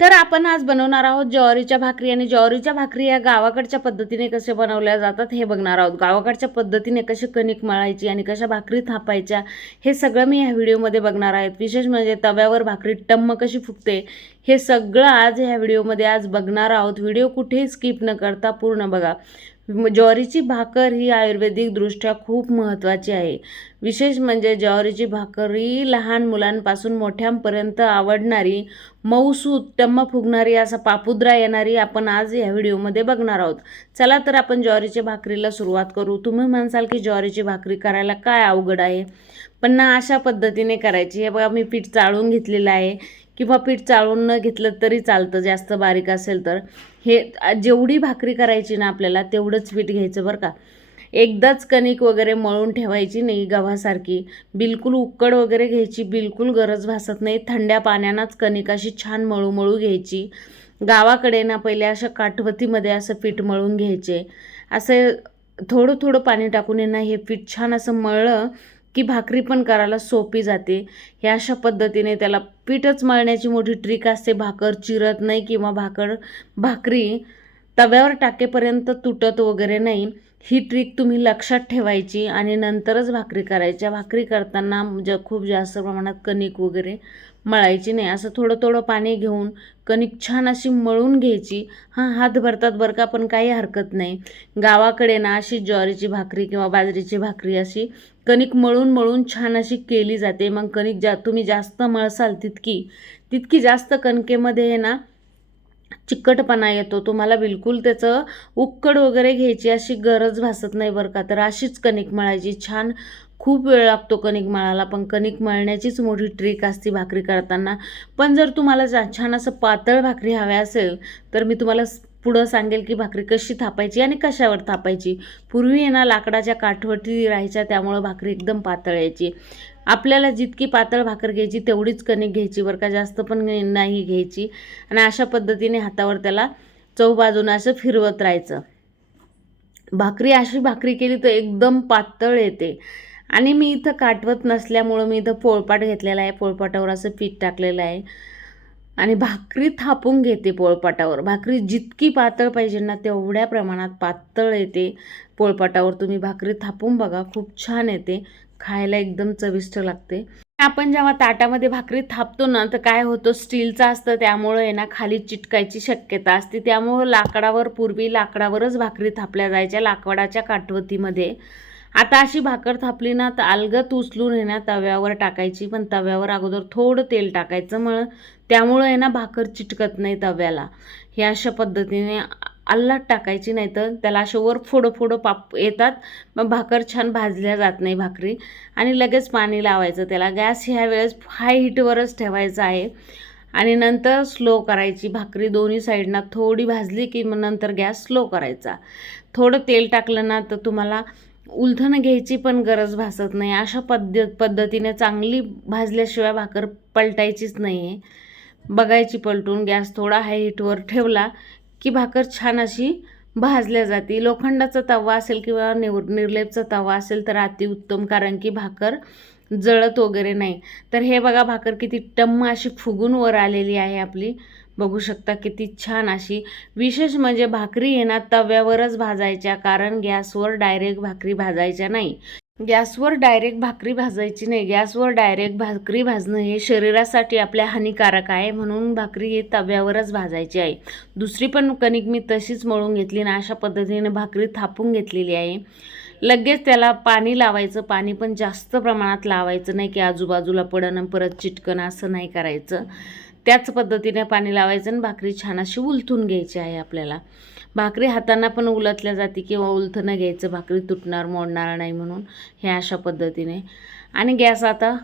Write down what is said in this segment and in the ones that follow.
तर आपण आज बनवणार आहोत ज्वारीच्या भाकरी आणि ज्वारीच्या भाकरी या गावाकडच्या पद्धतीने कसे बनवल्या जातात हे बघणार आहोत. गावाकडच्या पद्धतीने कशी कणिक मळायची आणि कशा भाकरी थापायच्या हे सगळं मी ह्या व्हिडिओमध्ये बघणार आहेत विशेष म्हणजे तव्यावर भाकरी टम्म कशी फुगते हे सगळं आज ह्या व्हिडिओमध्ये आज बघणार आहोत. व्हिडिओ कुठेही स्किप न करता पूर्ण बघा. ज्वारीची भाकर ही आयुर्वेदिकदृष्ट्या खूप महत्त्वाची आहे. विशेष म्हणजे ज्वारीची भाकरी लहान मुलांपासून मोठ्यांपर्यंत आवडणारी मऊसू टम्म फुगणारी असा पापुद्रा येणारी आपण आज या व्हिडिओमध्ये बघणार आहोत. चला तर आपण ज्वारीच्या भाकरीला सुरुवात करू. तुम्ही म्हणसाल की ज्वारीची भाकरी करायला काय अवघड आहे? पण ना अशा पद्धतीने करायची. हे बघा मी पीठ चाळून घेतलेलं आहे. किंवा पीठ चाळून न घेतलं तरी चालतं जास्त बारीक असेल तर. हे जेवढी भाकरी करायची ना आपल्याला तेवढंच पीठ घ्यायचं बरं का. एकदाच कणिक वगैरे मळून ठेवायची नाही गव्हासारखी. बिलकुल उकड वगैरे घ्यायची बिलकुल गरज भासत नाही. थंड्या पाण्यानंच कणिक अशी छान मळू मळू घ्यायची. गावाकडे ना पहिले अशा काठवतीमध्ये असं पीठ मळून घ्यायचे. असं थोडं थोडं पाणी टाकून येणं ना हे पीठ छान असं मळलं की भाकरी पण करायला सोपी जाते. ह्या अशा पद्धतीने त्याला पीठच मळण्याची मोठी ट्रिक असते. भाकर चिरत नाही किंवा भाकर भाकरी तव्यावर टाकेपर्यंत तुटत वगैरे नाही. ही ट्रिक तुम्ही लक्षात ठेवायची आणि नंतरच भाकरी करायच्या भाकरी करताना ज खूप जास्त प्रमाणात कणिक वगैरे मळायची नाही. असं थोडं थोडं पाणी घेऊन कणिक छान अशी मळून घ्यायची. हां हात भरतात बरं का पण काही हरकत नाही. गावाकडे ना अशी ज्वारीची भाकरी किंवा बाजरीची भाकरी अशी कणिक मळून मळून छान अशी केली जाते. मग कणिक जा तुम्ही जास्त मळसाल तितकी तितकी जास्त कणकेमध्ये आहे ना चिकटपणा येतो. तुम्हाला बिलकुल त्याचं उक्कड वगैरे घ्यायची अशी गरज भासत नाही बरं का. तर अशीच कणिक मळायची. छान खूप वेळ लागतो कणिक मळायला. पण कणिक मळण्याचीच मोठी ट्रिक असते भाकरी करताना. पण जर तुम्हाला जा छान असं पातळ भाकरी हव्या असेल तर मी तुम्हाला पुढं सांगेल की भाकरी कशी थापायची आणि कशावर थापायची. पूर्वी ना लाकडाच्या काठवटी राहायच्या त्यामुळं भाकरी एकदम पातळ यायची. आपल्याला जितकी पातळ भाकर घ्यायची तेवढीच कणिक घ्यायची बरं का? जास्त पण नाही- घ्यायची. आणि अशा पद्धतीने हातावर त्याला चौबाजून असं फिरवत राहायचं. भाकरी अशी भाकरी केली तर एकदम पातळ येते. आणि मी इथं काटवत नसल्यामुळं मी इथं पोळपाट घेतलेला आहे. पोळपाटावर असं पीठ टाकलेलं आहे. आणि भाकरी थापून घेते पोळपाटावर. भाकरी जितकी पातळ पाहिजे ना तेवढ्या प्रमाणात पातळ येते पोळपाटावर. तुम्ही भाकरी थापून बघा खूप छान येते. खायला एकदम चविष्ट लागते. आपण जेव्हा ताटामध्ये भाकरी थापतो ना तर काय होतं? स्टीलचं असतं त्यामुळं आहे ना खाली चिटकायची शक्यता असते. त्यामुळं लाकडावर पूर्वी लाकडावरच भाकरी थापल्या जायच्या लाकडाच्या काठवतीमध्ये. आता अशी भाकर थापली ना तर अलगत उचलून आहे ना तव्यावर टाकायची. पण तव्यावर अगोदर थोडं तेल टाकायचं. मग त्यामुळं आहे ना भाकर चिटकत नाही तव्याला. हे अशा पद्धतीने अल्लात टाकायची नाही तर त्याला असे वर फोडं फोडं पाप येतात. मग भाकर छान भाजल्या जात नाही भाकरी. आणि लगेच पाणी लावायचं त्याला. गॅस ह्या वेळेस हाय हीटवरच ठेवायचा आहे. आणि नंतर स्लो करायची भाकरी दोन्ही साईडना. थोडी भाजली की मग नंतर गॅस स्लो करायचा. थोडं तेल टाकलं ना तर तुम्हाला उलथणं घ्यायची पण गरज भासत नाही. अशा पद्धत पद्धतीने चांगली भाजल्याशिवाय भाकर पलटायचीच नाही आहे बघायची पलटून गॅस थोडा हाय हीटवर ठेवला की भाकर छान अशी भाजल्या जाते. लोखंडाचा तवा असेल किंवा निव निर्लेपचा तवा असेल तर अतिउत्तम कारण की भाकर जळत वगैरे नाही. तर हे बघा भाकर किती टम्म अशी फुगून वर आलेली आहे आपली. बघू शकता किती छान अशी. विशेष म्हणजे भाकरी येणार ना तव्यावरच भाजायच्या कारण गॅसवर डायरेक्ट भाकरी भाजायच्या नाही. गॅसवर डायरेक्ट भाकरी भाजायची नाही. गॅसवर डायरेक्ट भाकरी भाजणं हे शरीरासाठी आपल्या हानिकारक आहे म्हणून भाकरी ही तव्यावरच भाजायची आहे. दुसरी पण कणिक मी तशीच मळून घेतली ना अशा पद्धतीने भाकरी थापून घेतलेली आहे. लगेच त्याला पाणी लावायचं पाणी पण जास्त प्रमाणात लावायचं नाही की आजूबाजूला पडणं परत चिटकणं असं नाही करायचं. त्याच पद्धतीने पाणी लावायचं आणि भाकरी छान अशी उलथून घ्यायची आहे आपल्याला. भाकरी हातांना पण उलटल्या जाते किंवा उलथणं घ्यायचं भाकरी तुटणार मोडणार नाही म्हणून हे अशा पद्धतीने. आणि गॅस आता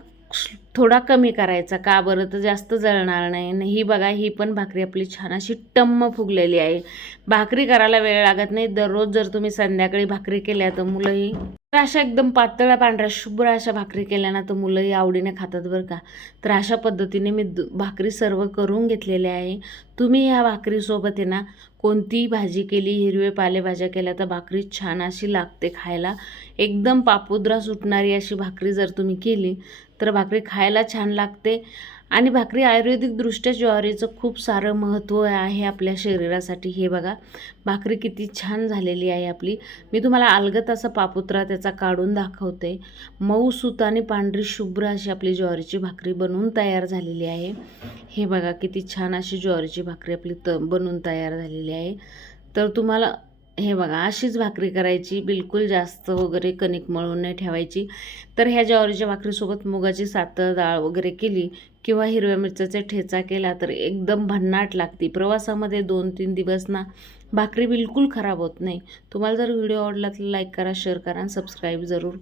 थोडा कमी करायचा. का बरं? तर जास्त जळणार नाही. ही बघा ही पण भाकरी आपली छान अशी टम्म फुगलेली आहे. भाकरी करायला वेळ लागत नाही. दररोज जर तुम्ही संध्याकाळी भाकरी केल्या तर मुलंही तर अशा एकदम पातळ्या पांढऱ्या शुभ्र अशा भाकरी केल्या ना तर मुलंही आवडीने खातात बरं का. तर अशा पद्धतीने मी दु- भाकरी सर्व करून घेतलेल्या आहे. तुम्ही ह्या भाकरीसोबत आहे ना कोणतीही भाजी केली हिरवे पालेभाज्या केल्या तर भाकरी छान अशी लागते खायला. एकदम पापुद्रा सुटणारी अशी भाकरी जर तुम्ही केली तर भाकरी खायला छान लागते. आणि भाकरी आयुर्वेदिकदृष्ट्या ज्वारीचं खूप सारं महत्त्व आहे आपल्या शरीरासाठी. हे बघा भाकरी किती छान झालेली आहे आपली. मी तुम्हाला अलगत असा पापुत्रा त्याचा काढून दाखवते. मऊ सूत आणि पांढरी शुभ्र अशी आपली ज्वारीची भाकरी बनवून तयार झालेली आहे. हे बघा किती छान अशी ज्वारीची भाकरी आपली त बनवून तयार झालेली आहे. तर तुम्हाला हे बघा अशीच भाकरी करायची बिलकुल जास्त वगैरे कणिक मळून नाही ठेवायची. तर ह्या ज्वारीच्या भाकरीसोबत मुगाची सातळ डाळ वगैरे केली किंवा हिरव्या मिरच्याचा ठेचा केला तर एकदम भन्नाट लागते. प्रवासामध्ये दोन तीन दिवस ना भाकरी बिलकुल खराब होत नाही. तुम्हाला जर व्हिडिओ आवडला तर लाईक करा शेअर करा आणि सबस्क्राईब जरूर